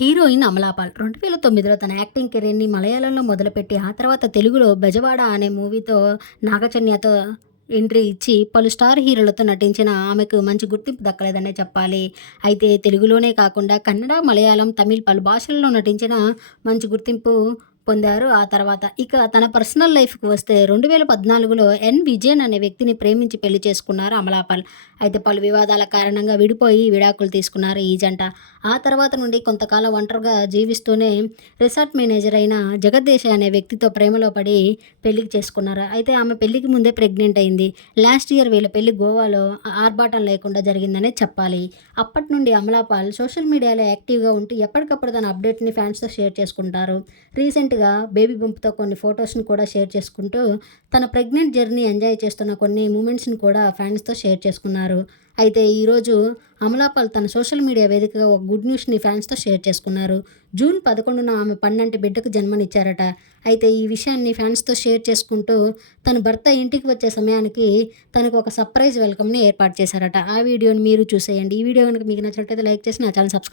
Heroine Amala Paul 2009లో తన acting కెరీర్‌ని మలయాళంలో మొదలుపెట్టి, ఆ తర్వాత తెలుగులో 'బెజవాడ' అనే మూవీతో నాగచైతన్యతో ఎంట్రీ ఇచ్చి, పలు స్టార్ హీరోలతో నటించిన ఆమెకు మంచి గుర్తింపు దక్కలేదనే చెప్పాలి. అయితే తెలుగులోనే కాకుండా కన్నడ, మలయాళం, తమిళ్ పలు భాషల్లో నటించిన మంచి గుర్తింపు పొందారు ఆ తర్వాత. ఇక తన పర్సనల్ లైఫ్‌కి వస్తే 2014లో విజయన్ అనే వ్యక్తిని ప్రేమించి పెళ్లి చేసుకున్నారు అమలాపాల్. అయితే పలు వివాదాల కారణంగా విడిపోయి విడాకులు తీసుకున్నారు ఈ జంట. ఆ తర్వాత నుండి కొంతకాలం ఒంటరిగా జీవిస్తూనే రిసార్ట్ మేనేజర్ అయిన జగద్దీశ్ అనే వ్యక్తితో ప్రేమలో పడి పెళ్లికి చేసుకున్నారు. అయితే ఆమె పెళ్లికి ముందే ప్రెగ్నెంట్ అయింది. లాస్ట్ ఇయర్ వీళ్ళ పెళ్లి గోవాలో ఆర్భాటం లేకుండా జరిగిందనే చెప్పాలి. అప్పటి నుండి అమలాపాల్ సోషల్ మీడియాలో యాక్టివ్‌గా ఉంటూ ఎప్పటికప్పుడు తన అప్డేట్‌ని ఫ్యాన్స్‌తో షేర్ చేసుకుంటారు. రీసెంట్‌గా బేబీ బంప్‌తో కొన్ని ఫోటోస్‌ని కూడా షేర్ చేసుకుంటూ, తన ప్రెగ్నెంట్ జర్నీ ఎంజాయ్ చేస్తున్న కొన్ని మూమెంట్స్‌ని కూడా ఫ్యాన్స్‌తో షేర్ చేసుకున్నారు. అయితే ఈరోజు అమలాపాల్ తన సోషల్ మీడియా వేదికగా ఒక గుడ్ న్యూస్‌ని ఫ్యాన్స్‌తో షేర్ చేసుకున్నారు. జూన్ 11న ఆమె పన్నంటి బిడ్డకు జన్మనిచ్చారట. అయితే ఈ విషయాన్ని ఫ్యాన్స్‌తో షేర్ చేసుకుంటూ, తన భర్త ఇంటికి వచ్చే సమయానికి తనకు ఒక సర్ప్రైజ్ వెల్కమ్‌ని ఏర్పాటు చేశారట. ఆ వీడియోని మీరు చూసేయండి. ఈ వీడియో గనుక మీకు నచ్చినట్లయితే లైక్ చేసి నా ఛానెల్ సబ్స్క్రైబ్